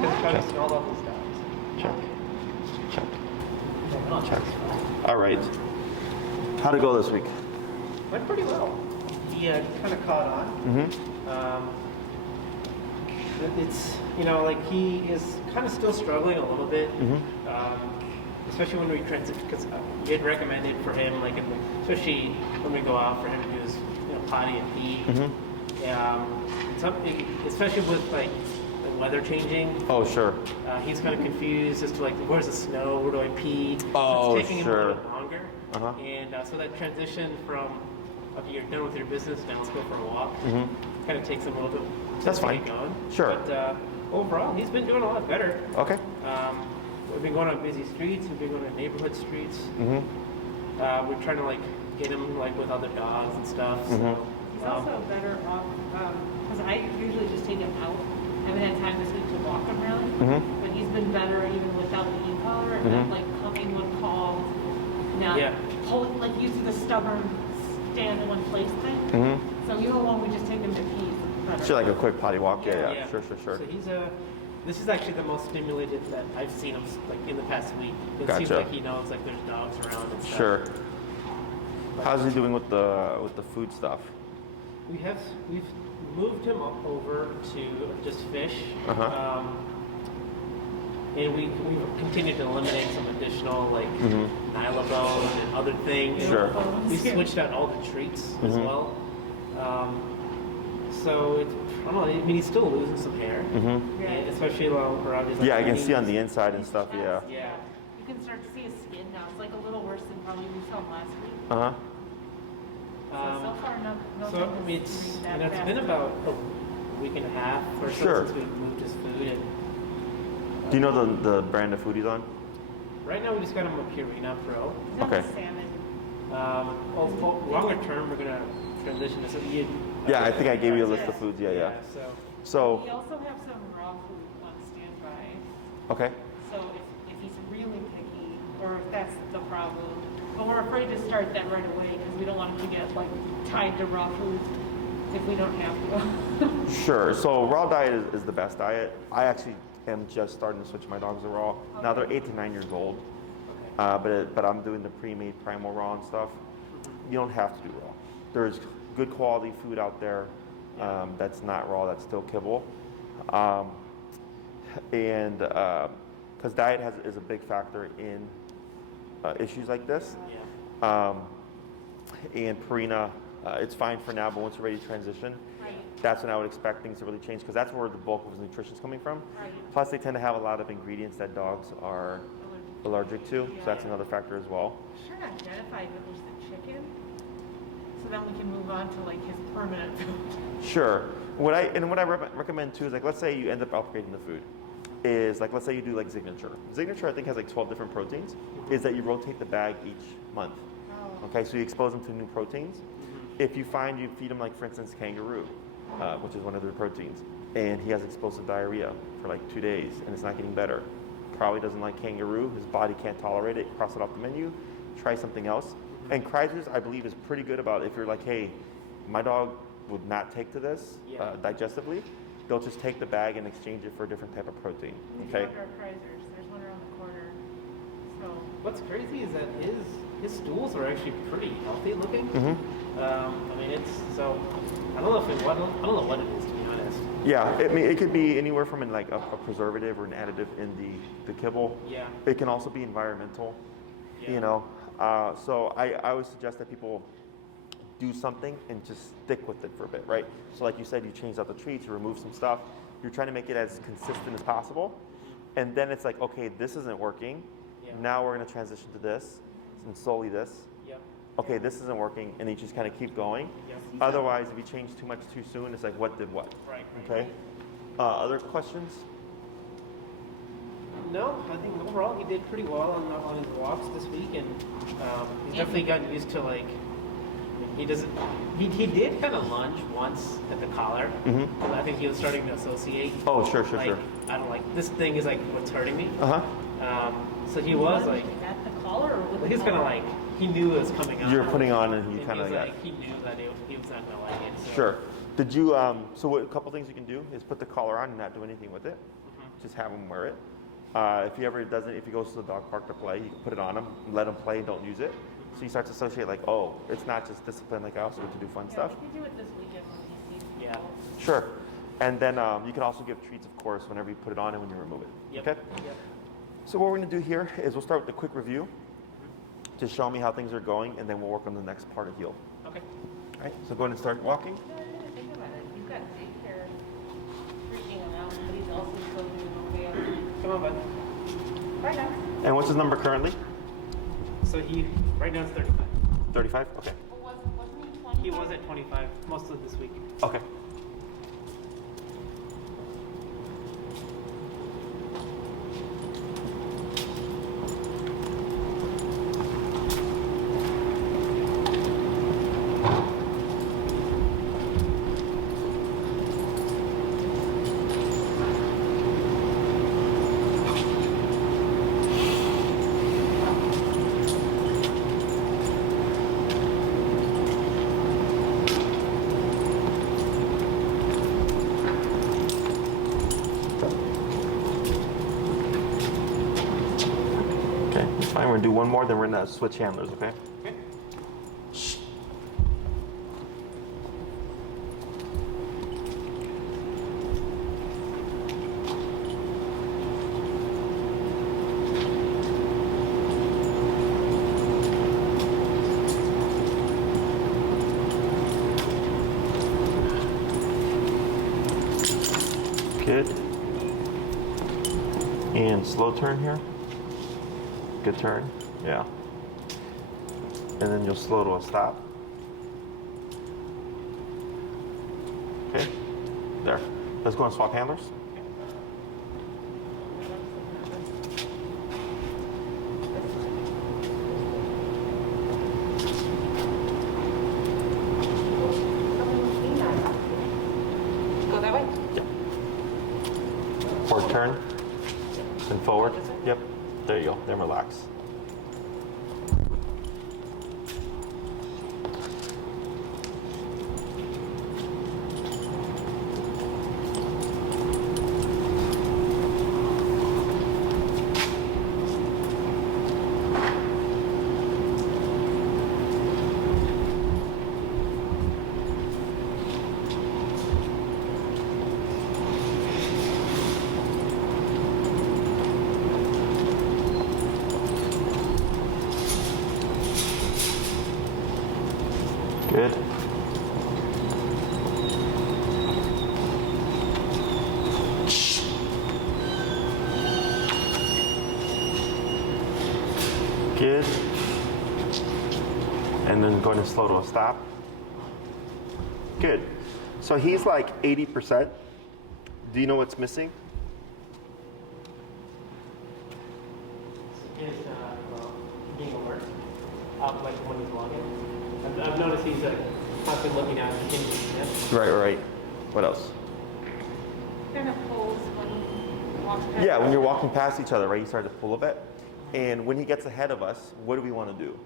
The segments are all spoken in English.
Just because I've installed all these dogs. Check. All right. How'd it go this week? Went pretty well. He kind of caught on. It's, like he is kind of still struggling a little bit. Especially when we transition, because we had recommended for him, like, especially when we go out for him to do his potty and pee. Especially with like the weather changing. Oh, sure. He's kind of confused as to like, where's the snow? Where do I pee? Oh, it's taking sure. him a little bit longer. And so that transition from okay, you're done with your business, now let's go for a walk. Kind of takes him a little bit. That's fine. Get going. Sure. But overall, he's been doing a lot better. Okay. We've been going on busy streets. We've been going to neighborhood streets. We're trying to like get him like with other dogs and stuff. So, he's also better off because I usually just take him out. I haven't had time this week to walk him really, but he's been better even without the e-collar and like coming when called. Now, pulling like using the stubborn stand in one place thing. So even when we just take him to pee, it's better. Sure, like a quick potty walk. Yeah. Sure. So he's this is actually the most stimulated that I've seen him like in the past week. It seems like he knows like there's dogs around and stuff. Sure. How's he doing with the food stuff? We've moved him up over to just fish. And we continued to eliminate some additional like nylabone and other things. Sure. We switched out all the treats as well. So it's, I don't know. I mean, he's still losing some hair, and especially around his. Like, I can see on the inside and stuff. Yeah. You can start to see his skin now. It's like a little worse than probably we saw last week. So far, no. So it's been about a week and a half or so since we moved his food. And do you know the brand of food he's on? Right now, we just got him a Purina Pro. He's on the salmon. Longer term, we're gonna transition to something. I think I gave you a list of foods. So we also have some raw food on standby. Okay. So if he's really picky, or if that's the problem, but we're afraid to start that right away because we don't want him to get like tied to raw food if we don't have to. Sure. So raw diet is the best diet. I actually am just starting to switch my dogs to raw. Okay. Now they're 8 to 9 years old, but I'm doing the pre-made primal raw and stuff. You don't have to do raw. There's good quality food out there that's not raw, that's still kibble, and because diet is a big factor in issues like this. And Purina, it's fine for now, but once you're ready to transition, that's when I would expect things to really change because that's where the bulk of his nutrition is coming from. Plus, they tend to have a lot of ingredients that dogs are allergic to, so that's another factor as well. Sure, identify if there's the chicken, so then we can move on to like his permanent food. Sure. What I recommend too is like, let's say you end up upgrading the food. Is like, let's say you do like Signature. Signature I think has like 12 different proteins. Is that you rotate the bag each month. Okay, so you expose them to new proteins. If you find you feed him like, for instance, kangaroo, which is one of their proteins, and he has explosive diarrhea for like 2 days and it's not getting better, probably doesn't like kangaroo, his body can't tolerate it, cross it off the menu, try something else. And Kreiser's, I believe, is pretty good about if you're like, hey, my dog would not take to this digestively, they'll just take the bag and exchange it for a different type of protein. Okay. There's one around the corner. So what's crazy is that his stools are actually pretty healthy looking. I mean, it's so I don't know what it is, to be honest. Yeah, I mean, it could be anywhere from like a preservative or an additive in the kibble. Yeah. It can also be environmental. Yeah. So I would suggest that people do something and just stick with it for a bit, right? So like you said, you change out the treats, you remove some stuff. You're trying to make it as consistent as possible. And then it's like, okay, this isn't working. Now we're going to transition to this and slowly this. Okay, this isn't working, and you just kind of keep going. Otherwise, if you change too much too soon, it's like, what did what? Right. Okay. Other questions? No, I think overall he did pretty well on his walks this week, and he's definitely gotten used to like. He doesn't. He did kind of lunge once at the collar. I think he was starting to associate. Oh, sure. I don't like this thing is like what's hurting me. So he was like at the collar, or with he's kind of like he knew it was coming on. You're putting on, and he kind of like he knew that he was not gonna like it. So. Sure. Did you? So what? A couple things you can do is put the collar on and not do anything with it. just have him wear it. If he ever doesn't, if he goes to the dog park to play, you can put it on him, let him play, and don't use it. So he starts to associate like, oh, it's not just discipline, like I also get to do fun stuff. We can do it this weekend when he sees Yeah. Sure. And then you can also give treats, of course, whenever you put it on and when you remove it. Yep. Okay? Yep. So what we're going to do here is we'll start with a quick review to show me how things are going, and then we'll work on the next part of heal. Okay. All right, so go ahead and start walking. No, I didn't think about it. He's got daycare freaking him out, but he's also still doing okay. Come on, bud. Bye now. And what's his number currently? So right now it's 35. 35? Okay. Wasn't he 20? He was at 25 most of this week. Okay. Fine, we're gonna do one more, then we're gonna switch handlers, okay? Okay. Good. And slow turn here. Good turn, yeah. And then you'll slow to a stop. Okay, there. Let's go and swap handlers. Go that way? Forward turn, and forward. Yep, there you go, then relax. Good. Good. And then going to slow to a stop. Good. So he's like 80%. Do you know what's missing? Is being alert, like when he's logging. I've noticed he's constantly looking out and thinking. Yeah. Right. What else? Kind of pulls when he walks past. Yeah, when you're walking past each other, right, you start to pull a bit. And when he gets ahead of us, what do we want to do?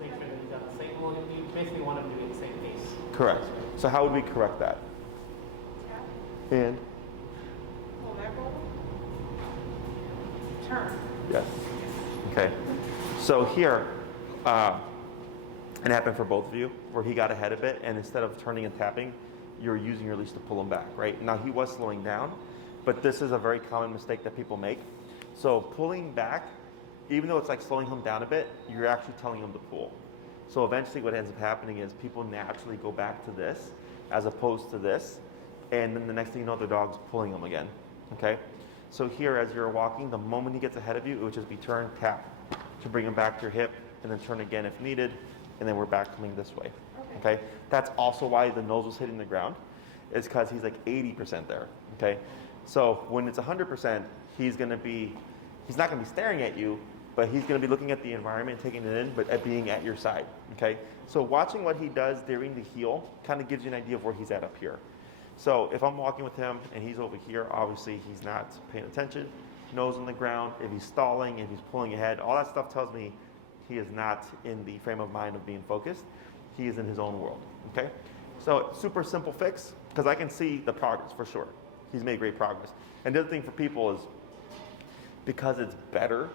Make sure that he's on the same. Well, you basically want him to be at the same pace. Correct. So how would we correct that? Tap. And? Pull that roll. Turn. Yes. Okay. So here, it happened for both of you, where he got ahead of it, and instead of turning and tapping, you're using your leash to pull him back, right? Now he was slowing down, but this is a very common mistake that people make. So pulling back, even though it's like slowing him down a bit, you're actually telling him to pull. So eventually what ends up happening is people naturally go back to this as opposed to this, and then the next thing you know, the dog's pulling them again, okay? So here, as you're walking, the moment he gets ahead of you, it would just be turn, tap, to bring him back to your hip, and then turn again if needed, and then we're back coming this way, okay? That's also why the nose was hitting the ground, is because he's like 80% there, okay? So when it's 100%, he's not gonna be staring at you, but he's gonna be looking at the environment, taking it in, but at being at your side, okay? So watching what he does during the heel kind of gives you an idea of where he's at up here. So if I'm walking with him and he's over here, obviously he's not paying attention, nose on the ground. If he's stalling, if he's pulling ahead, all that stuff tells me he is not in the frame of mind of being focused. He is in his own world, okay? So super simple fix, because I can see the progress for sure. he's made great progress. And the other thing for people is because it's better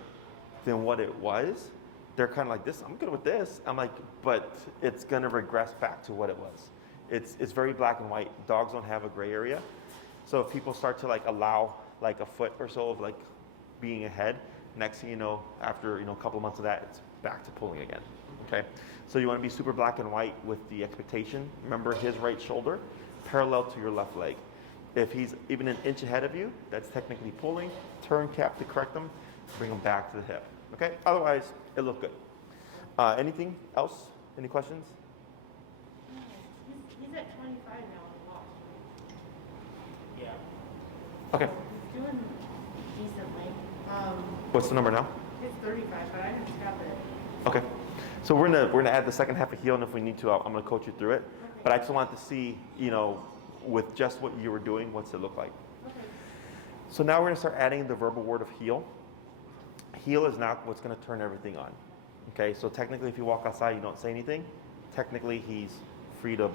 than what it was, they're kind of like this. I'm good with this. I'm like, but it's gonna regress back to what it was. It's very black and white. Dogs don't have a gray area. So if people start to like allow like a foot or so of like being ahead, next thing you know, after a couple of months of that, it's back to pulling again. Okay, so you want to be super black and white with the expectation. Remember his right shoulder parallel to your left leg. If he's even an inch ahead of you, that's technically pulling. Turn, tap to correct them, bring them back to the hip. Okay, otherwise it looked good. Anything else? Any questions? He's at 25 now in the walk. Yeah. Okay. He's doing decently. What's the number now? It's 35, but I didn't stop it. Okay. So we're gonna add the second half of heel, and if we need to, I'm gonna coach you through it. Okay. But I just want to see, with just what you were doing, what's it look like? Okay. So now we're gonna start adding the verbal word of heel. Heel is not what's gonna turn everything on. Okay. So technically, if you walk outside, you don't say anything. Technically, he's free to,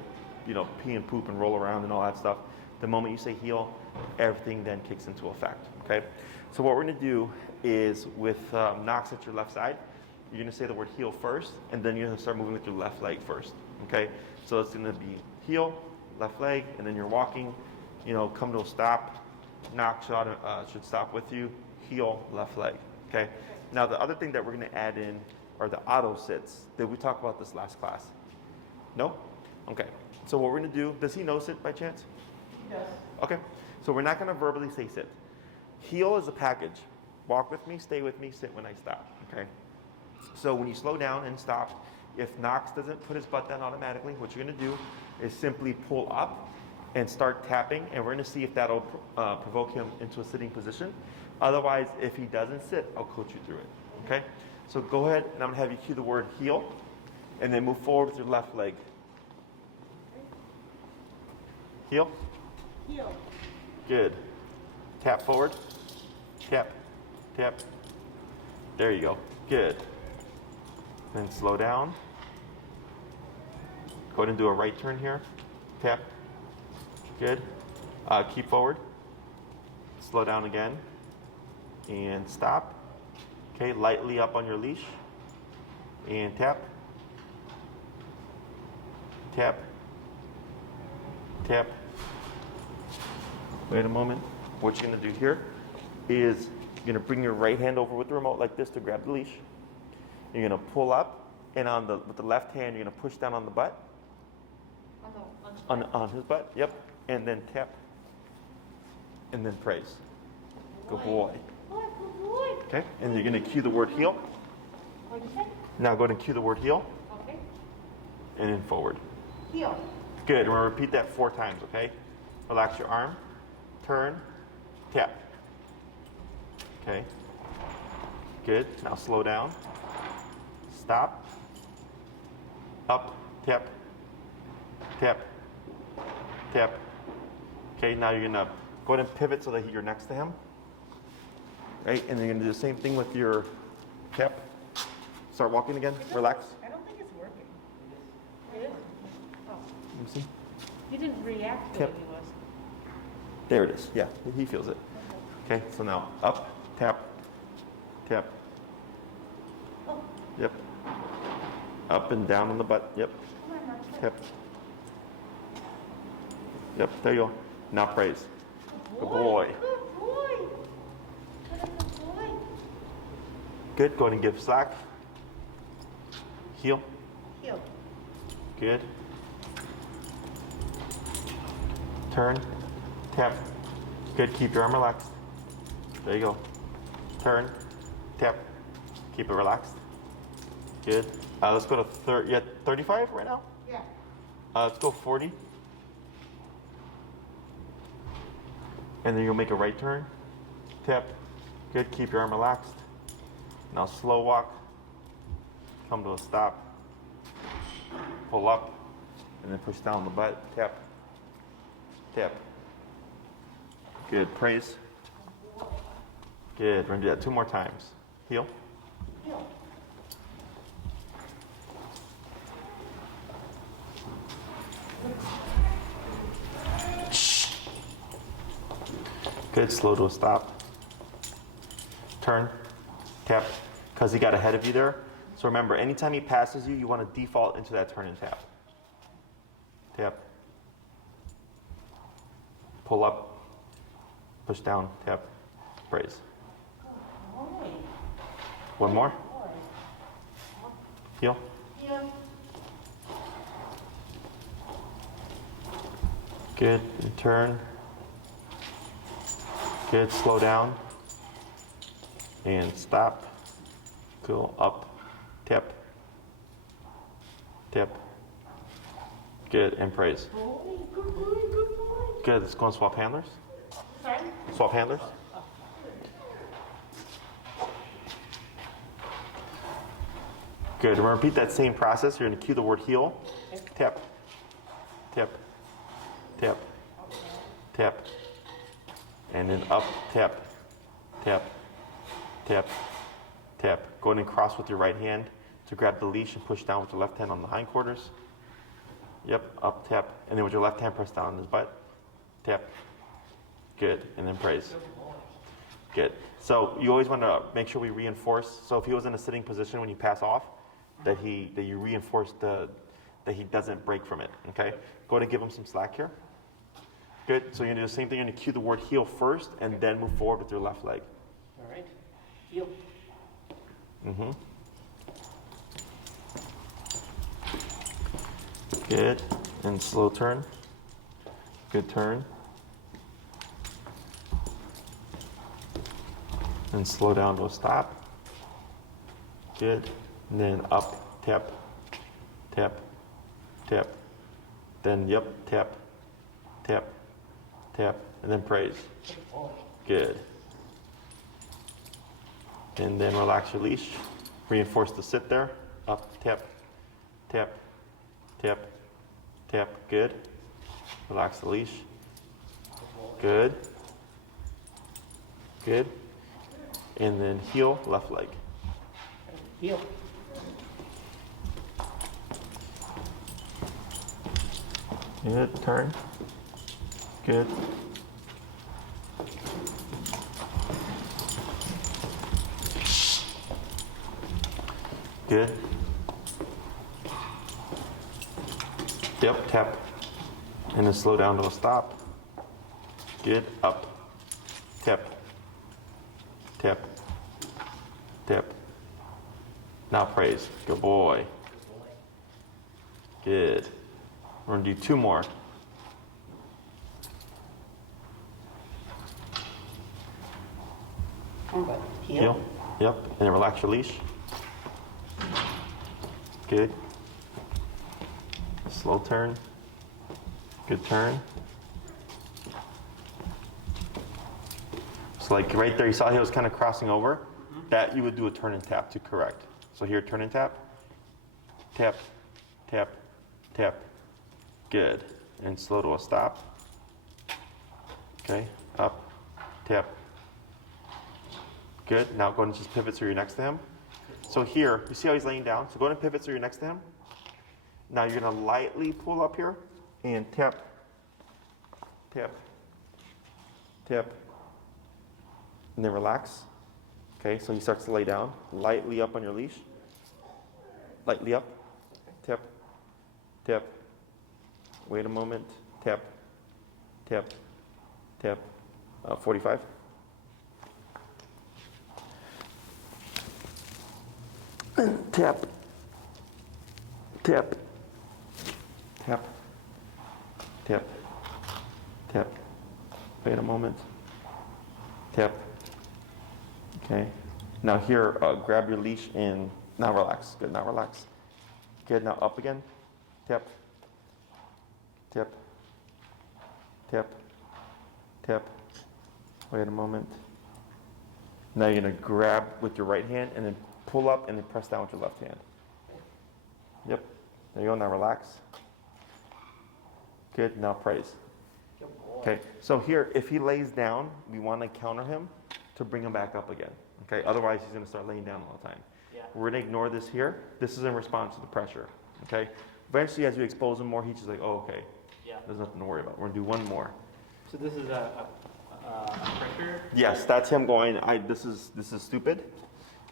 pee and poop and roll around and all that stuff. The moment you say heel, everything then kicks into effect. Okay. So what we're gonna do is with Knox at your left side, you're gonna say the word heel first, and then you're gonna start moving with your left leg first. Okay. So it's gonna be heel, left leg, and then you're walking. Come to a stop. Knox should stop with you. Heel, left leg. Okay. Now the other thing that we're gonna add in are the auto sits. Did we talk about this last class? No? Okay. So what we're gonna do, does he know sit by chance? Yes. Okay. So we're not gonna verbally say sit. Heel is a package. Walk with me, stay with me, sit when I stop. Okay. So when you slow down and stop, if Knox doesn't put his butt down automatically, what you're gonna do is simply pull up and start tapping, and we're gonna see if that'll provoke him into a sitting position. Otherwise, if he doesn't sit, I'll coach you through it. Okay? So go ahead, and I'm gonna have you cue the word heel, and then move forward with your left leg. Heel. Heel. Good. Tap forward. Tap. Tap. There you go. Good. Then slow down. Go ahead and do a right turn here. Tap. Good. Keep forward. Slow down again. And stop. Okay, lightly up on your leash. And tap. Tap. Tap. Wait a moment. What you're going to do here is you're going to bring your right hand over with the remote like this to grab the leash. You're going to pull up, and with the left hand, you're going to push down on the butt. On his butt, yep. And then tap. And then praise. Good boy. Good boy. Okay, and you're going to cue the word heel. What'd you say? Now go ahead and cue the word heel, Okay. and then forward. Heel. Good, and we're going to repeat that 4 times, okay? Relax your arm, turn, tap. Okay. Good, now slow down. Stop. Up, tap, tap, tap. Okay, now you're gonna go ahead and pivot so that you're next to him. Right, and then you're gonna do the same thing with your tap. Start walking again, relax. I don't think it's working. It is? Oh. Let me see. You didn't react the Tap. way he was. There it is, yeah, he feels it. Okay, so now up, tap, tap. Oh, Yep. Up and down on the butt, yep. come on, Mark. Tap. Yep, there you go. Now praise. Good boy. Good boy. What a good boy. Good, go ahead and give slack. Heel. Heel. Good. Turn. Tap. Good, keep your arm relaxed. There you go. Turn. Tap. Keep it relaxed. Good. Let's go to 35 right now? Yeah. Let's go 40. And then you'll make a right turn. Tap. Good. Keep your arm relaxed. Now slow walk. Come to a stop. Pull up. And then push down the butt. Tap. Tap. Good. Praise. Good. We're going to do that 2 more times. Heel. Heel. Good, slow to a stop. Turn, tap, because he got ahead of you there. So remember, anytime he passes you, you want to default into that turn and tap. Tap. Pull up, push down, tap, brace. One more. Heel. Good, and turn. Good, slow down. And stop. Cool, up, tap, tap. Good, and praise. Good, let's go and swap handlers. Sorry? Swap handlers. Good, we're gonna repeat that same process. You're gonna cue the word heel. Tap, tap, tap, tap. And then up, tap, tap, tap, tap. Go ahead and cross with your right hand to grab the leash and push down with your left hand on the hindquarters. Yep, up, tap. And then with your left hand, press down on his butt. Tap. Good, and then praise. Good. So you always want to make sure we reinforce. So if he was in a sitting position when you pass off, that you reinforce that he doesn't break from it. Okay. Go ahead and give him some slack here. Good. So you're gonna do the same thing. You're gonna cue the word heel first, and then move forward with your left leg. All right. Heel. Mm-hmm. Good. And slow turn. Good turn. And slow down to a stop. Good. And then up, tap, tap, tap. Then, yep, tap, tap, tap. And then praise. Good. And then relax your leash. Reinforce the sit there. Up, tap, tap, tap, tap. Good. Relax the leash. Good. Good. And then heel, left leg. Heel. Good. Turn. Good. Good. Yep, tap. And then slow down to a stop. Good. Up. Tap. Tap. Tap. Now praise. Good boy. Good. We're going to do two more. Heel. Yep. And then relax your leash. Good. Slow turn. Good turn. So like right there, you saw he was kind of crossing over. That you would do a turn and tap to correct. So here, turn and tap. Tap, tap, tap. Good. And slow to a stop. Okay. Up, tap. Good. Now go ahead and just pivot so you're next to him. So here, you see how he's laying down? So go ahead and pivot so you're next to him. Now you're going to lightly pull up here and tap, tap, tap, and then relax. Okay, so he starts to lay down, lightly up on your leash. Lightly up, tap, tap. Wait a moment, tap, tap, tap. 45. Tap, tap, tap, tap, tap. Wait a moment. Tap. Okay. Now here, grab your leash and now relax. Good. Now relax. Good. Now up again. Tap. Tap. Tap. Tap. Wait a moment. Now you're gonna grab with your right hand and then pull up and then press down with your left hand. Yep. There you go. Now relax. Good. Now praise. Okay. So here, if he lays down, we want to counter him to bring him back up again. Okay. Otherwise, he's going to start laying down all the time. Yeah. We're going to ignore this here. This is in response to the pressure. Okay. Eventually, as you expose him more, he's just like, oh, okay. Yeah. There's nothing to worry about. We're going to do one more. So this is a pressure? Yes, that's him going, this is stupid,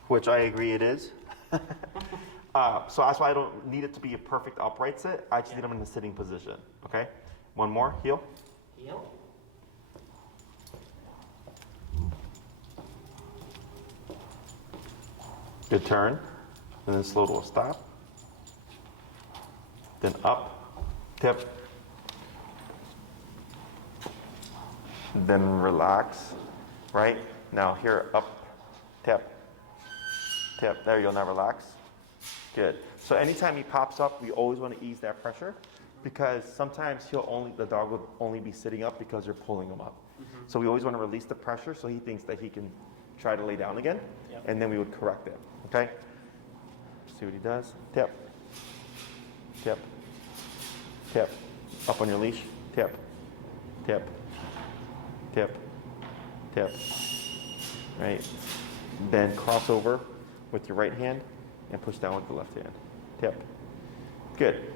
which I agree it is. So that's why I don't need it to be a perfect upright sit. I just need him in the sitting position. Okay? One more, heel. Heel. Good turn. And then slow to a stop. Then up, tip. Then relax, right? Now here, up, tip, tip. There, you'll now relax. Good. So anytime he pops up, we always want to ease that pressure because sometimes the dog will only be sitting up because you're pulling him up. Mm-hmm. So we always want to release the pressure so he thinks that he can try to lay down again, and then we would correct it, okay? See what he does. Tip, tip, tip. Up on your leash, tip, tip, tip, tip, right? Then cross over with your right hand and push down with the left hand. Tip. Good.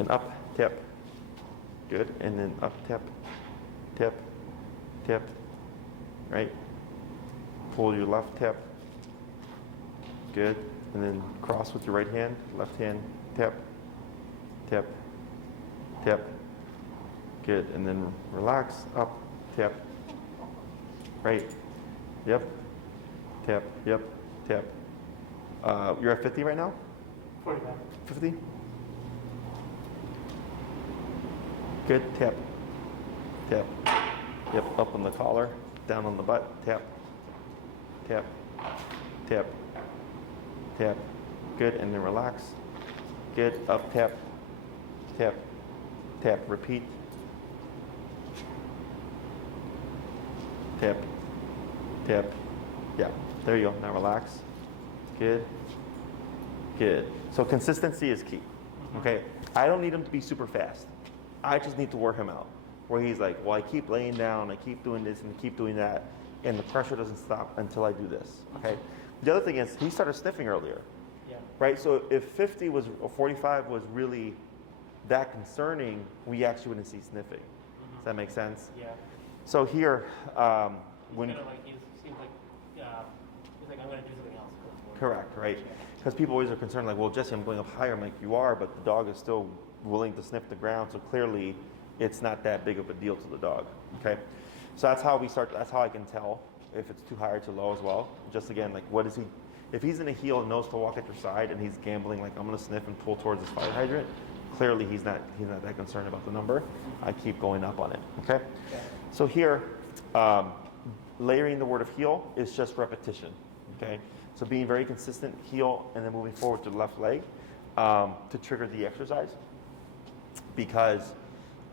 And up, tip. Good. And then up, tip, tip, tip. Right? Pull your left tip. Good. And then cross with your right hand, left hand, tip, tip, tip. Good. And then relax, up, tip. Right? Yep. Tip, yep, tip. You're at 50 right now? 45. 50? Good, tap, tap. Yep, up on the collar, down on the butt, tap, tap, tap, tap. Good, and then relax. Good, up, tap, tap, tap, repeat. Tap, tap. Yeah, there you go, now relax. Good. Good. So consistency is key. Okay. I don't need him to be super fast. I just need to wear him out. Where he's like, well, I keep laying down, I keep doing this and I keep doing that, and the pressure doesn't stop until I do this. Okay. The other thing is he started sniffing earlier. Yeah. Right? So if 50 was or 45 was really that concerning, we actually wouldn't see sniffing. Does that make sense? Yeah. So here, when kind of like he seems like he's like, I'm going to do something else. correct, right? Because people always are concerned, like, well, Jesse, I'm going up higher. I'm like, you are, but the dog is still willing to sniff the ground. So clearly, it's not that big of a deal to the dog. Okay, so that's how we start. That's how I can tell if it's too high or too low as well. Just again, like, what is he? If he's in a heel and knows to walk at your side, and he's gambling, like, I'm going to sniff and pull towards his fire hydrant. Clearly, he's not that concerned about the number. I keep going up on it. Okay, so here, layering the word of heel is just repetition. Okay. So being very consistent, heel, and then moving forward to the left leg to trigger the exercise. Because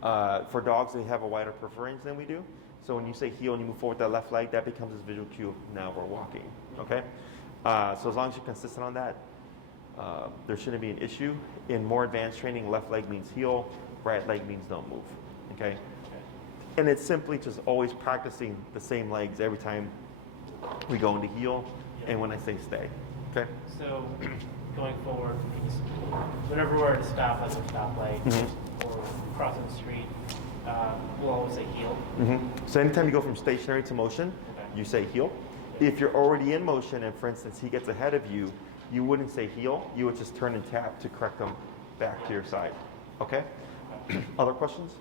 for dogs, they have a wider preference than we do. So when you say heel and you move forward that left leg, that becomes his visual cue. Now we're walking. Okay. So as long as you're consistent on that, there shouldn't be an issue. In more advanced training, left leg means heel, right leg means don't move. Okay. And it's simply just always practicing the same legs every time we go into heel. And when I say stay, okay? So going forward, whenever we're at a stop, like a stoplight or crossing the street, we'll always say heel. So anytime you go from stationary to motion, you say heel. If you're already in motion and, for instance, he gets ahead of you, you wouldn't say heel. You would just turn and tap to correct him back to your side. Okay? Other questions?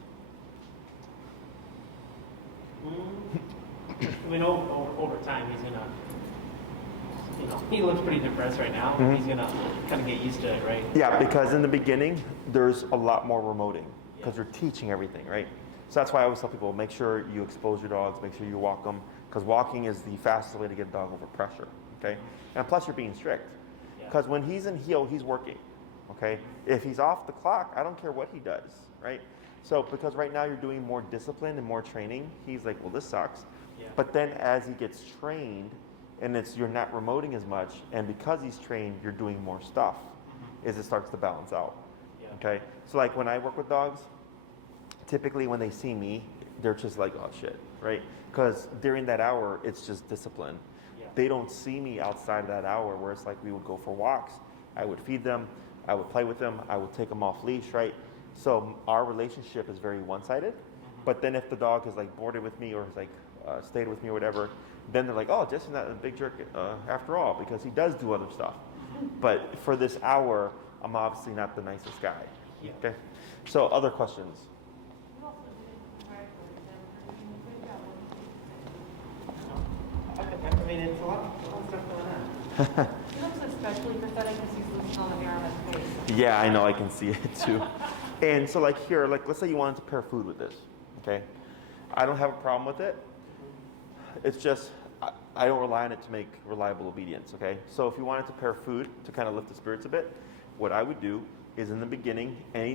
I mean, over time, he's gonna, he looks pretty depressed right now. He's gonna kind of get used to it, right? Yeah, because in the beginning, there's a lot more remoting because you're teaching everything, right? So that's why I always tell people, make sure you expose your dogs, make sure you walk them, because walking is the fastest way to get a dog over pressure, okay? And plus, you're being strict. Because when he's in heel, he's working, okay? If he's off the clock, I don't care what he does, right? So because right now you're doing more discipline and more training, he's like, well, this sucks. But then as he gets trained, and you're not remoting as much, and because he's trained, you're doing more stuff, as it starts to balance out, okay? So like when I work with dogs, typically when they see me, they're just like, oh shit, right? Because during that hour, it's just discipline. They don't see me outside of that hour where it's like we would go for walks. I would feed them, I would play with them, I would take them off leash, right? So our relationship is very one-sided. But then if the dog is like boarded with me or has like stayed with me or whatever, then they're like, oh, Jesse's not a big jerk after all, because he does do other stuff. But for this hour, I'm obviously not the nicest guy. Yeah. Okay. So other questions? I mean, it's a lot of stuff going on. He looks especially pathetic because he's losing all the hair on his face. Yeah, I know, I can see it too. And so like here, like let's say you wanted to pair food with this, okay? I don't have a problem with it. It's just, I don't rely on it to make reliable obedience, okay? So if you wanted to pair food to kind of lift the spirits a bit, what I would do is in the beginning, every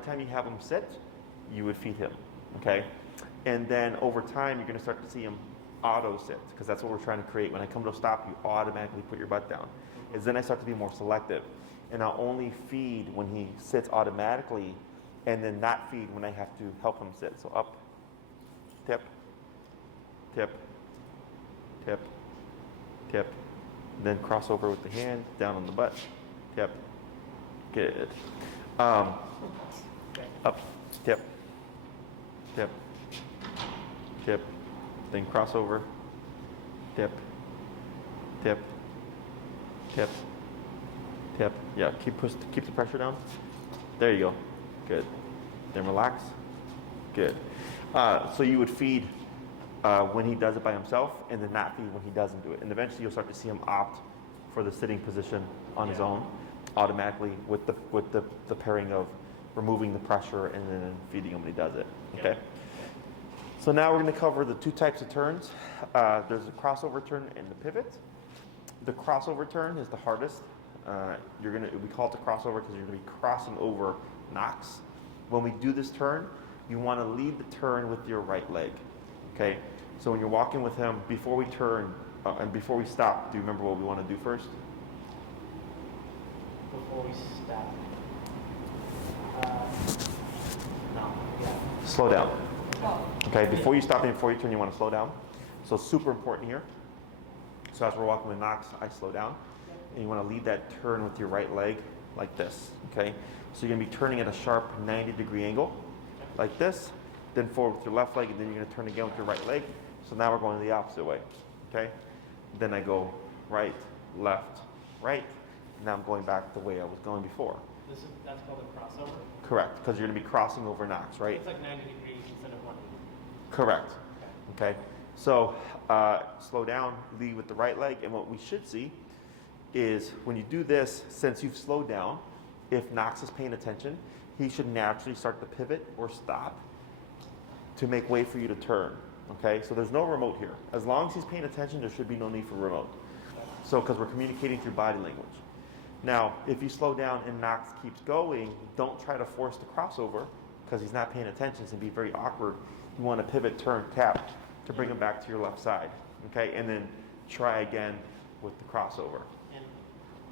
time you have him sit, you would feed him, okay? And then over time, you're gonna start to see him auto sit, because that's what we're trying to create. When I come to a stop, you automatically put your butt down. Is then I start to be more selective. And I'll only feed when he sits automatically, and then not feed when I have to help him sit. So up, tip, tip, tip, tip. Then cross over with the hand, down on the butt, tip. Good. Up, tip, tip, tip. Then cross over, tip, tip, tip, tip. Yeah, keep the pressure down. There you go. Good. Then relax. Good. So you would feed when he does it by himself, and then not feed when he doesn't do it. And eventually you'll start to see him opt for the sitting position on his own, automatically with the pairing of removing the pressure and then feeding him when he does it. Okay. So now we're going to cover the two types of turns. There's a crossover turn and the pivot. The crossover turn is the hardest. We call it the crossover because you're going to be crossing over Knox. When we do this turn, you want to lead the turn with your right leg. Okay. So when you're walking with him, before we turn and before we stop, do you remember what we want to do first? Before we stop. No. Yeah. Slow down. Oh. Okay, before you stop and before you turn, you want to slow down. So super important here. So as we're walking with Knox, I slow down. And you want to lead that turn with your right leg like this, okay? So you're going to be turning at a sharp 90-degree angle, like this. Then forward with your left leg, and then you're going to turn again with your right leg. So now we're going the opposite way, okay? Then I go right, left, right. Now I'm going back the way I was going before. That's called a crossover? Correct, because you're going to be crossing over Knox, right? It's like 90 degrees instead of 1. Correct. Okay. So slow down, lead with the right leg, and what we should see is when you do this, since you've slowed down, if Knox is paying attention, he should naturally start to pivot or stop to make way for you to turn. Okay. So there's no remote here. As long as he's paying attention, there should be no need for remote. So because we're communicating through body language. Now, if you slow down and Knox keeps going, don't try to force the crossover because he's not paying attention. It's going to be very awkward. You want to pivot, turn, tap to bring him back to your left side. Okay, and then try again with the crossover. And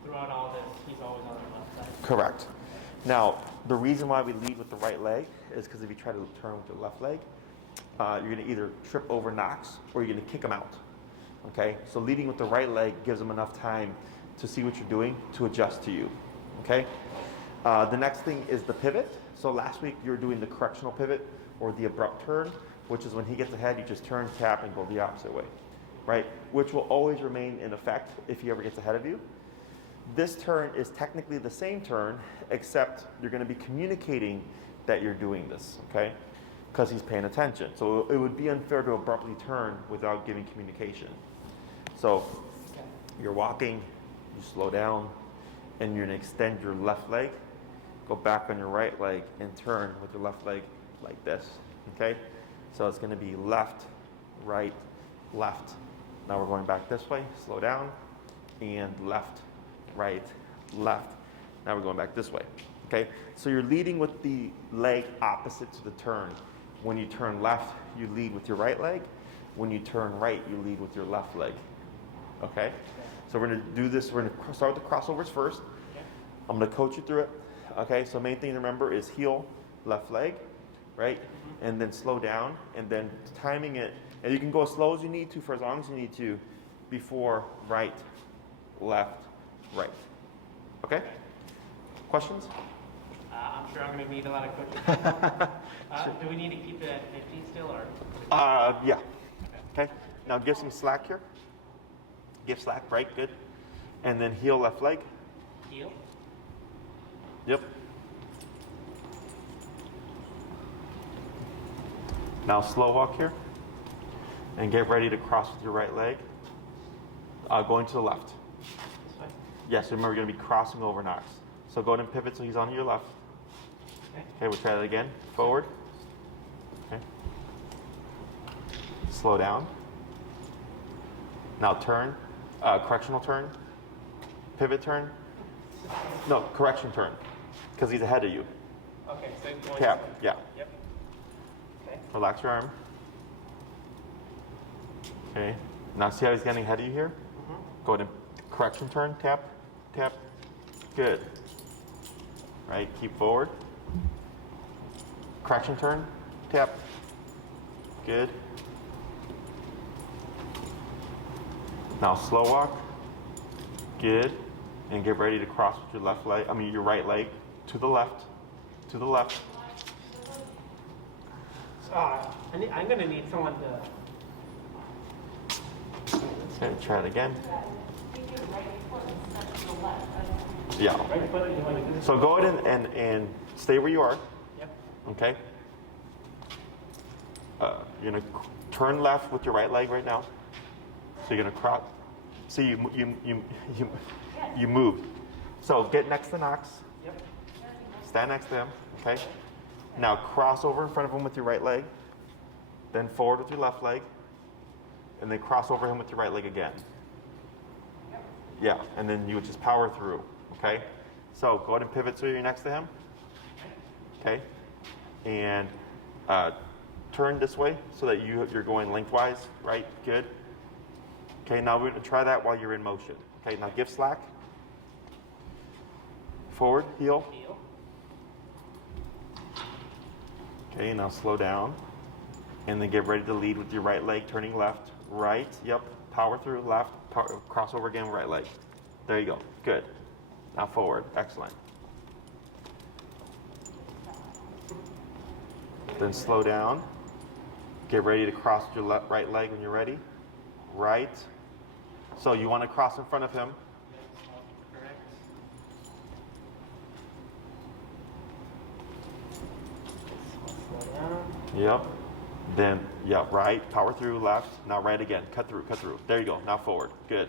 throughout all this, he's always on the left side. Correct. Now, the reason why we lead with the right leg is because if you try to turn with your left leg, you're going to either trip over Knox or you're going to kick him out. Okay, so leading with the right leg gives him enough time to see what you're doing, to adjust to you, okay? The next thing is the pivot. So last week you were doing the correctional pivot or the abrupt turn, which is when he gets ahead, you just turn, tap, and go the opposite way, right? Which will always remain in effect if he ever gets ahead of you. This turn is technically the same turn, except you're going to be communicating that you're doing this, okay? Because he's paying attention. So it would be unfair to abruptly turn without giving communication. So you're walking, you slow down, and you're going to extend your left leg, go back on your right leg, and turn with your left leg like this, okay? So it's going to be left, right, left. Now we're going back this way, slow down, and left, right, left. Now we're going back this way, okay? So you're leading with the leg opposite to the turn. When you turn left, you lead with your right leg. When you turn right, you lead with your left leg, okay? So we're going to do this. We're going to start with the crossovers first. I'm going to coach you through it. Okay, so main thing to remember is heel, left leg, right? And then slow down, and then timing it. And you can go as slow as you need to for as long as you need to before right, left, right. Okay? Questions? I'm sure I'm going to need a lot of coaching. Do we need to keep it at 50 still, or? Yeah. Okay. Now give some slack here. Give slack, right? Good. And then heel left leg. Heel. Yep. Now slow walk here. And get ready to cross with your right leg. Going to the left. This way. Yes, remember you're going to be crossing over Knox. So go ahead and pivot so he's on your left. Okay, we'll try that again. Forward. Okay. Slow down. Now turn. Correctional turn. Pivot turn. No, correction turn. Because he's ahead of you. Okay, so going Tap. this way. Yeah. Yep. Okay. Relax your arm. Okay. Now see how he's getting ahead of you here? Go ahead and correction turn. Tap. Tap. Good. Right. Keep forward. Correction turn. Tap. Good. Now slow walk. Good. And get ready to cross with your left leg. Your right leg to the left. To the left. I'm going to need someone to. Okay, try it again. Yeah. Right foot, you want to do this? So go ahead and stay where you are. Yep. Okay. You're gonna turn left with your right leg right now. So you're gonna cross. See you moved. So get next to Knox. Yep. Stand next to him. Okay. Now cross over in front of him with your right leg. Then forward with your left leg. And then cross over him with your right leg again. Yeah. And then you would just power through. Okay. So go ahead and pivot so you're next to him. Okay. And turn this way so that you're going lengthwise, right? Good. Okay, now we're going to try that while you're in motion. Okay, now give slack. Forward, heel. Heel. Okay, now slow down. And then get ready to lead with your right leg, turning left, right. Yep, power through, left, cross over again, right leg. There you go. Good. Now forward. Excellent. Then slow down. Get ready to cross your right leg when you're ready. Right. So you want to cross in front of him. Correct. Slow down. Yep. Then, yeah, right. Power through, left. Now right again. Cut through, cut through. There you go. Now forward. Good.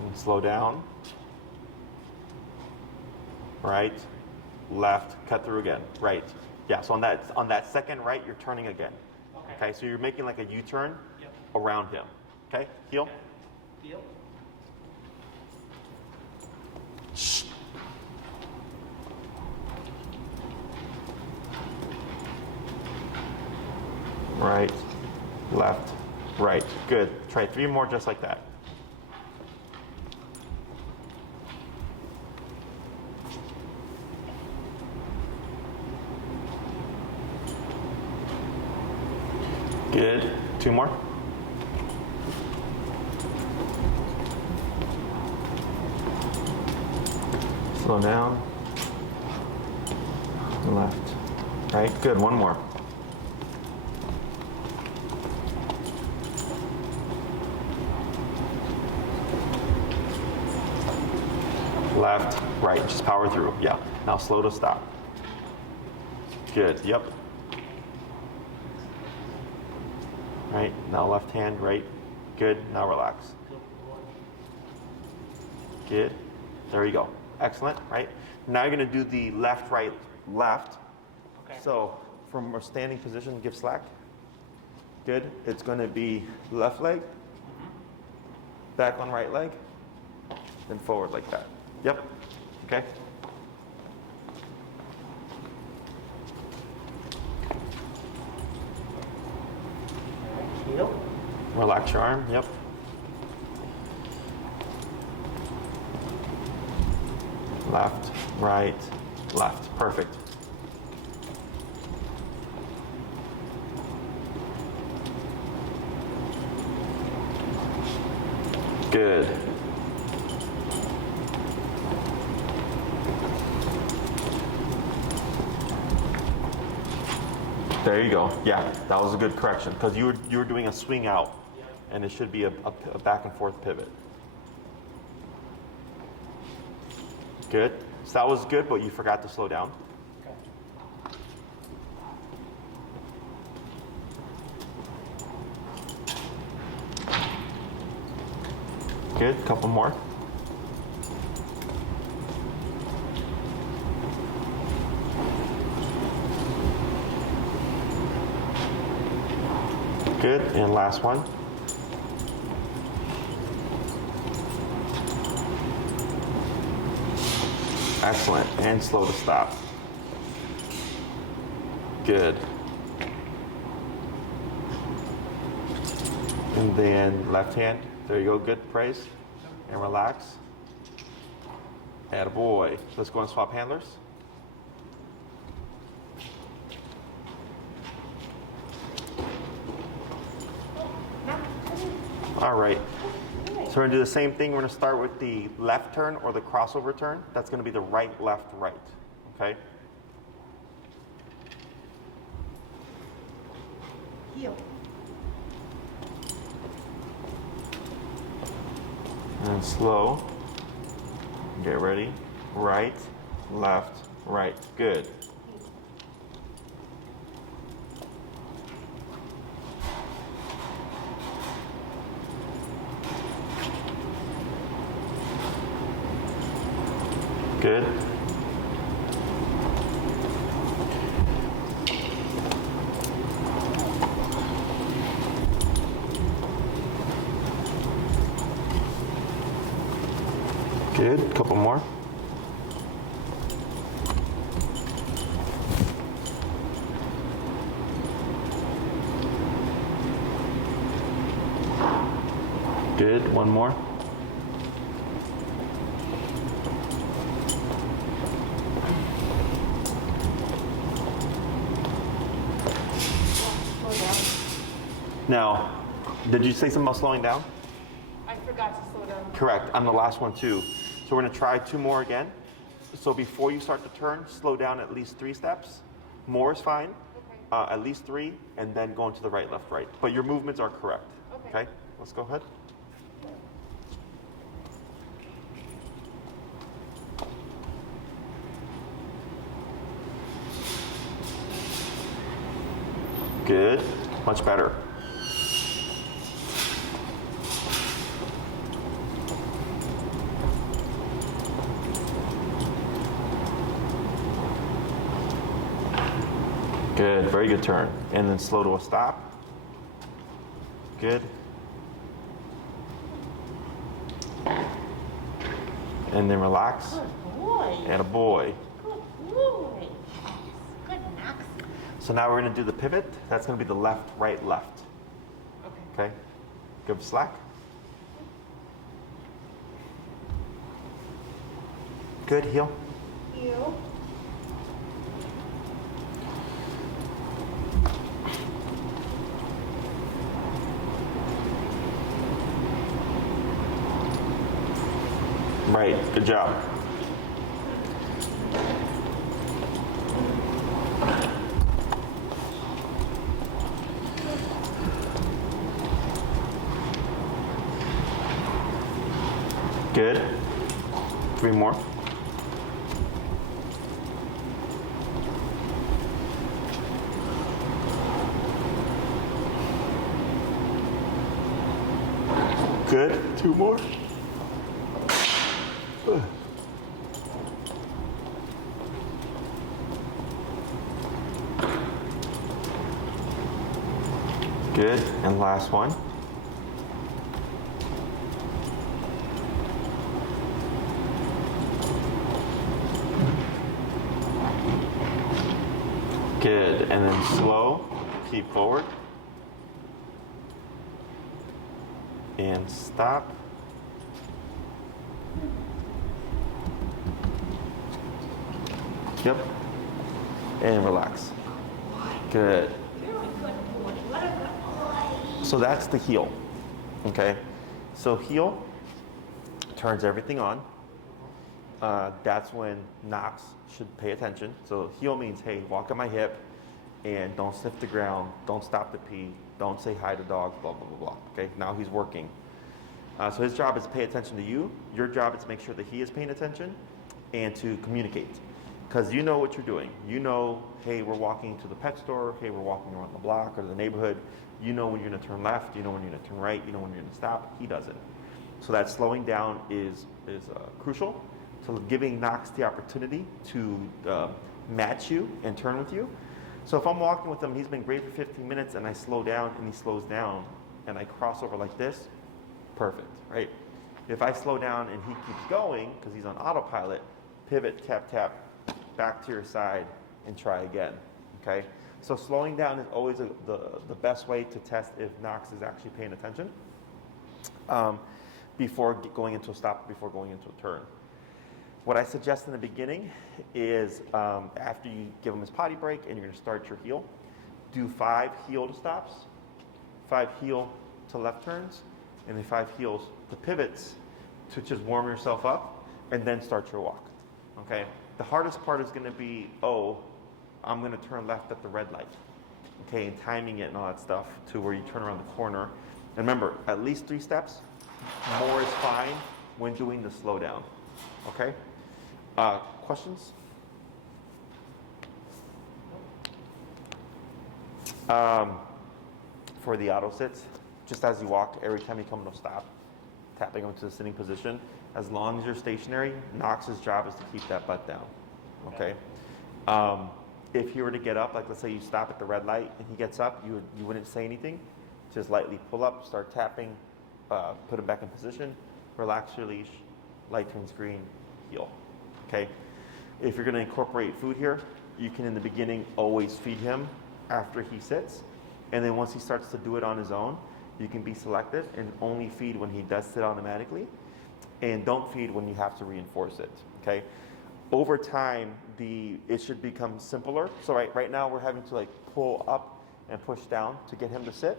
And slow down. Right. Left. Cut through again. Right. Yeah, so on that second right, you're turning again. Okay, so you're making like a U-turn around him. Okay, heel. Heel. Right, left, right. Good. Try 3 more just like that. Good. 2 more. Slow down. Left. Right. Good. 1 more. Left. Right. Just power through. Yeah. Now slow to stop. Good. Yep. Right, now left hand, right. Good, now relax. Good, there you go. Excellent, right? Now you're gonna do the left, right, left. Okay. So from a standing position, give slack. Good, it's gonna be left leg, back on right leg, then forward like that. Yep, okay. Heel. Relax your arm, yep. Left, right, left. Perfect. Good. There you go. Yeah, that was a good correction because you were doing a swing out, and it should be a back and forth pivot. Good. So that was good, but you forgot to slow down. Good. Couple more. Good. And last one. Excellent. And slow to stop. Good. And then left hand. There you go. Good. Praise. And relax. Attaboy. Let's go and swap handlers. All right. So we're going to do the same thing. We're going to start with the left turn or the crossover turn. That's going to be the right, left, right. Okay? Heel. And slow. Get ready. Right, left, right. Good. Good. Good. Couple more. Good. One more. Now, did you say something about slowing down? I forgot to slow down. Correct. I'm the last one too. So we're going to try two more again. So before you start the turn, slow down at least 3 steps. More is fine. Okay. At least 3, and then go into the right, left, right. But your movements are correct. Okay. Let's go ahead. Good. Much better. Good, very good turn. And then slow to a stop. Good. And then relax. Good boy. And a boy. Good boy. Good Knox. So now we're going to do the pivot. That's going to be the left, right, left. Okay. Okay? Give slack. Good, heel. Heel. Right, good job. Good. 3 more. Good. 2 more. Good. And last one. Good. And then slow. Keep forward. And stop. Yep. And relax. Good. So that's the heel. Okay? So heel turns everything on. That's when Knox should pay attention. So heel means, hey, walk at my hip and don't sniff the ground, don't stop to pee, don't say hi to dogs, blah, blah, blah, blah. Okay, now he's working. So his job is to pay attention to you. Your job is to make sure that he is paying attention and to communicate. Because you know what you're doing. You know, hey, we're walking to the pet store. Hey, we're walking around the block or the neighborhood. You know when you're going to turn left. You know when you're going to turn right. You know when you're going to stop. He doesn't. So that slowing down is crucial to giving Knox the opportunity to match you and turn with you. So if I'm walking with him, he's been great for 15 minutes, and I slow down and he slows down, and I cross over like this, perfect, right? If I slow down and he keeps going because he's on autopilot, pivot, tap, tap, back to your side, and try again, okay? So slowing down is always the best way to test if Knox is actually paying attention before going into a stop, before going into a turn. What I suggest in the beginning is after you give him his potty break and you're going to start your heel, do 5 heel to stops, 5 heel to left turns, and then 5 heels to pivots to just warm yourself up and then start your walk, okay? The hardest part is going to be, I'm going to turn left at the red light, okay, and timing it and all that stuff to where you turn around the corner. And remember, at least 3 steps, more is fine when doing the slow down, okay? Questions? For the auto sits, just as you walk, every time you come to a stop, tapping him to the sitting position. As long as you're stationary, Knox's job is to keep that butt down, okay? If he were to get up, like let's say you stop at the red light and he gets up, you wouldn't say anything. Just lightly pull up, start tapping, put him back in position, relax your leash, light turns green, heel, okay? If you're gonna incorporate food here, you can in the beginning always feed him after he sits. And then once he starts to do it on his own, you can be selective and only feed when he does sit automatically, and don't feed when you have to reinforce it, okay? Over time, it should become simpler. So right now we're having to like pull up and push down to get him to sit.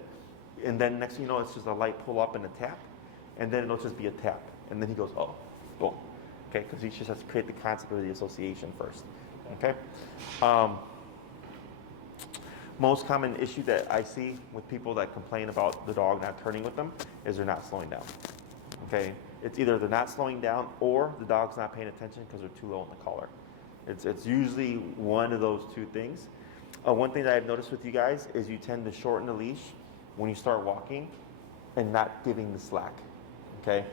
And then next thing you know, it's just a light pull up and a tap. And then it'll just be a tap. And then he goes, oh, boom. Okay, because he just has to create the concept of the association first, okay? Most common issue that I see with people that complain about the dog not turning with them is they're not slowing down, okay? It's either they're not slowing down or the dog's not paying attention because they're too low in the collar. It's usually one of those 2 things. One thing that I've noticed with you guys is you tend to shorten the leash when you start walking and not giving the slack, okay?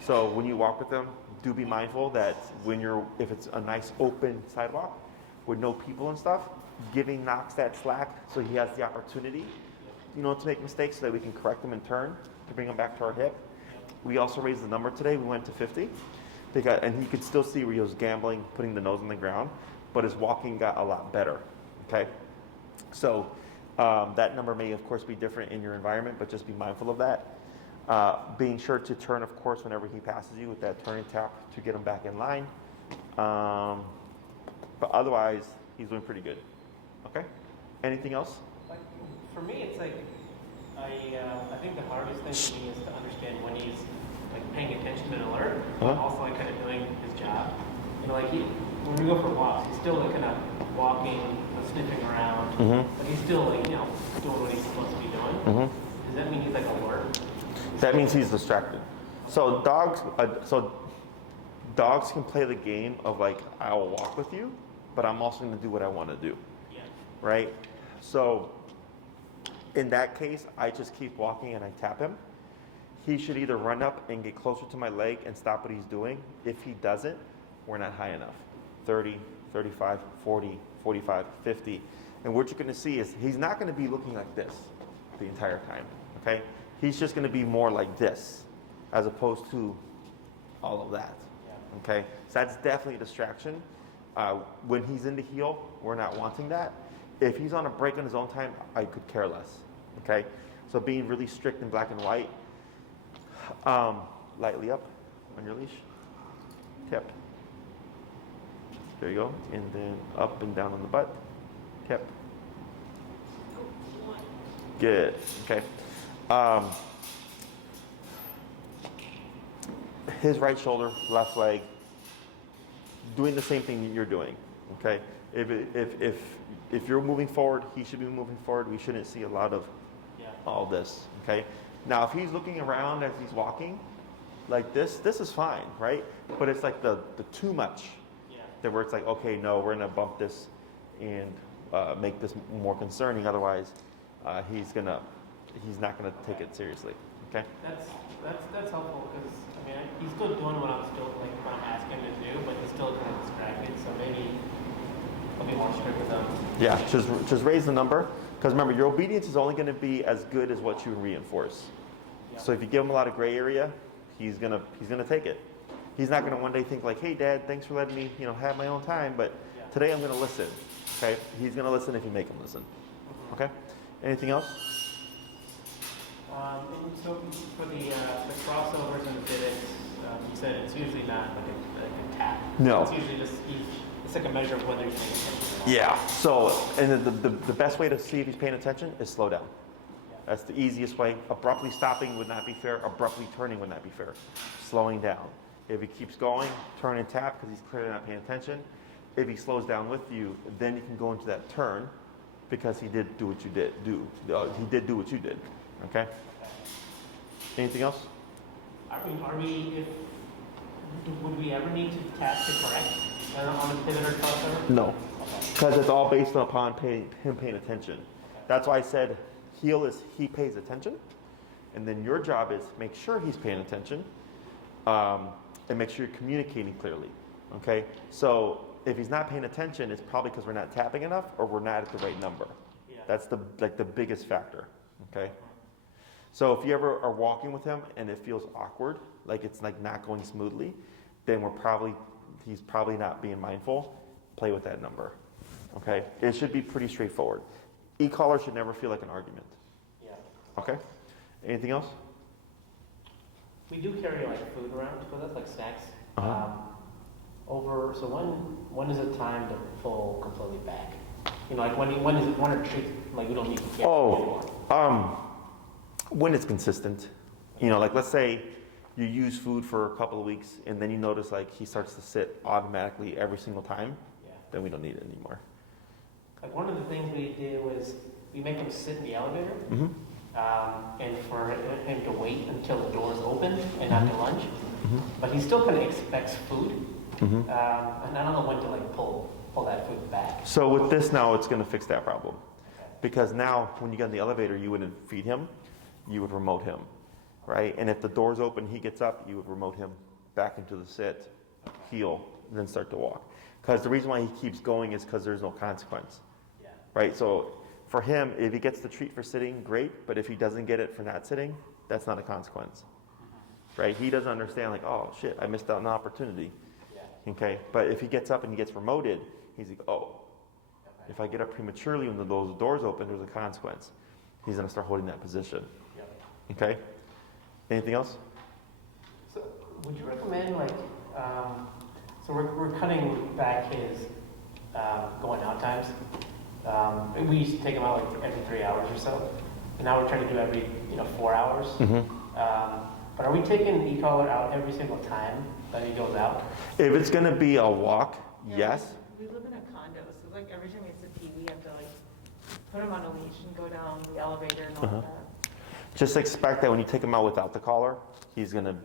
So when you walk with them, do be mindful that if it's a nice open sidewalk with no people and stuff, giving Knox that slack so he has the opportunity, to make mistakes so that we can correct him and turn to bring him back to our hip. We also raised the number today. We went to 50. And he could still see where he was gambling, putting the nose on the ground, but his walking got a lot better, okay? So that number may, of course, be different in your environment, but just be mindful of that. Being sure to turn, of course, whenever he passes you with that turning tap to get him back in line. But otherwise, he's doing pretty good. Okay? Anything else? Like, for me, it's like, I think the hardest thing for me is to understand when he's like paying attention and alert, but also like kind of doing his job. Like when we go for walks, he's still like kind of walking, sniffing around, but he's still like, doing what he's supposed to be doing. Does that mean he's like alert? That means he's distracted. So dogs can play the game of like, I will walk with you, but I'm also going to do what I want to do. Yeah. Right? So in that case, I just keep walking and I tap him. He should either run up and get closer to my leg and stop what he's doing. If he doesn't, we're not high enough. 30, 35, 40, 45, 50. And what you're going to see is he's not going to be looking like this the entire time. Okay? He's just going to be more like this as opposed to all of that. Yeah. Okay? So that's definitely a distraction. When he's in the heel, we're not wanting that. If he's on a break on his own time, I could care less. Okay? So being really strict in black and white, lightly up on your leash, tip. There you go. And then up and down on the butt, tip. Good. Okay. His right shoulder, left leg, doing the same thing that you're doing. Okay. If if you're moving forward, he should be moving forward. We shouldn't see a lot of all this, okay? Now, if he's looking around as he's walking, like this is fine, right? But it's like the too much, that where it's like, okay, no, we're gonna bump this and make this more concerning. Otherwise, he's not gonna take it seriously, okay? That's helpful because I mean he's still doing what I'm asking him to do, but he's still kind of distracted. So maybe I'll be more strict with him. Yeah, just raise the number, because remember, your obedience is only going to be as good as what you reinforce. Yeah. So if you give him a lot of gray area, he's gonna take it. He's not going to one day think like, hey, Dad, thanks for letting me have my own time, but today I'm going to listen. Okay, he's going to listen if you make him listen. Okay, anything else? And so for the crossovers and the divots, you said it's usually not like a tap. No. It's usually just it's like a measure of whether he's paying attention. Yeah. So, and the best way to see if he's paying attention is slow down. That's the easiest way. Abruptly stopping would not be fair. Abruptly turning would not be fair. Slowing down. If he keeps going, turn and tap because he's clearly not paying attention. If he slows down with you, then you can go into that turn because he did do what you did. He did do what you did. Okay. Anything else? Would we ever need to tap to correct on a pivot or crossover? No, because it's all based upon him paying attention. That's why I said heel is he pays attention, and then your job is make sure he's paying attention, and make sure you're communicating clearly. Okay, so if he's not paying attention, it's probably because we're not tapping enough or we're not at the right number. Yeah. That's the biggest factor. Okay. So if you ever are walking with him and it feels awkward, like it's like not going smoothly, then he's probably not being mindful. Play with that number. Okay? It should be pretty straightforward. E-collar should never feel like an argument. Yeah. Okay? Anything else? We do carry like food around with us, like snacks. Uh-huh. So when is it time to pull completely back? Like when is it one or two? Like we don't need to carry anymore. When it's consistent, like let's say you use food for a couple of weeks and then you notice like he starts to sit automatically every single time, then we don't need it anymore. Like one of the things we did was we make him sit in the elevator, and for him to wait until the doors open and not to lunge. But he still kind of expects food, and I don't know when to like pull that food back. So with this now, it's going to fix that problem, because now when you get in the elevator, you wouldn't feed him. You would remote him, right? And if the door's open, he gets up, you would remote him back into the sit, heel, and then start to walk. Because the reason why he keeps going is because there's no consequence, right? So for him, if he gets the treat for sitting, great. But if he doesn't get it for not sitting, that's not a consequence, right? He doesn't understand like, oh shit, I missed out on an opportunity, okay? But if he gets up and he gets remoted, he's like, oh, if I get up prematurely when those doors open, there's a consequence. He's gonna start holding that position. Okay. Anything else? So, would you recommend so we're cutting back his going out times. We used to take him out like every 3 hours or so, and now we're trying to do every 4 hours. But are we taking the e-collar out every single time that he goes out? If it's going to be a walk, yes. We live in a condo, so like every time we sit TV, we have to like put him on a leash and go down the elevator and all that. Just expect that when you take him out without the collar, he's going to,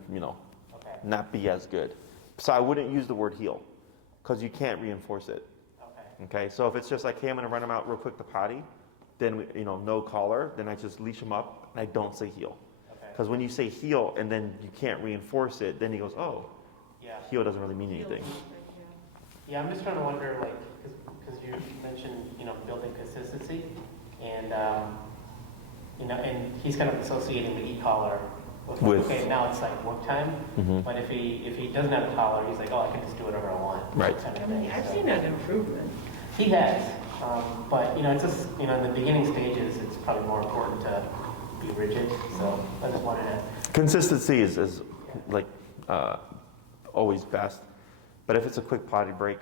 not be as good. So I wouldn't use the word heel, because you can't reinforce it. Okay. So if it's just like, hey, I'm going to run him out real quick to potty, then, no collar, then I just leash him up and I don't say heel. Because when you say heel and then you can't reinforce it, then he goes, oh, heel doesn't really mean anything. Yeah, I'm just trying to wonder, like, because you mentioned, building consistency, and and he's kind of associating the e-collar with okay, now it's like work time. But if he doesn't have a collar, he's like, oh, I can just do whatever I want. Right. I've seen an improvement. He has, but it's just in the beginning stages, it's probably more important to be rigid. So I just wanted to. Consistency is like always best. But if it's a quick potty break,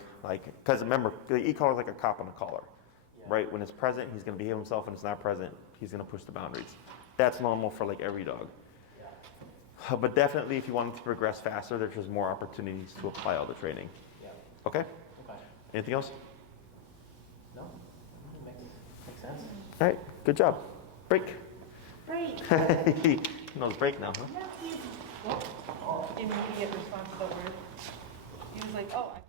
because remember, the e-collar is like a cop on a collar, right? When it's present, he's going to behave himself. When it's not present, he's going to push the boundaries. That's normal for like every dog. But definitely, if you wanted to progress faster, there's just more opportunities to apply all the training. Okay? Okay. Anything else? No. sense. All right, good job. Break. Great. He knows break now, huh? Immediate response over. He was like, oh, I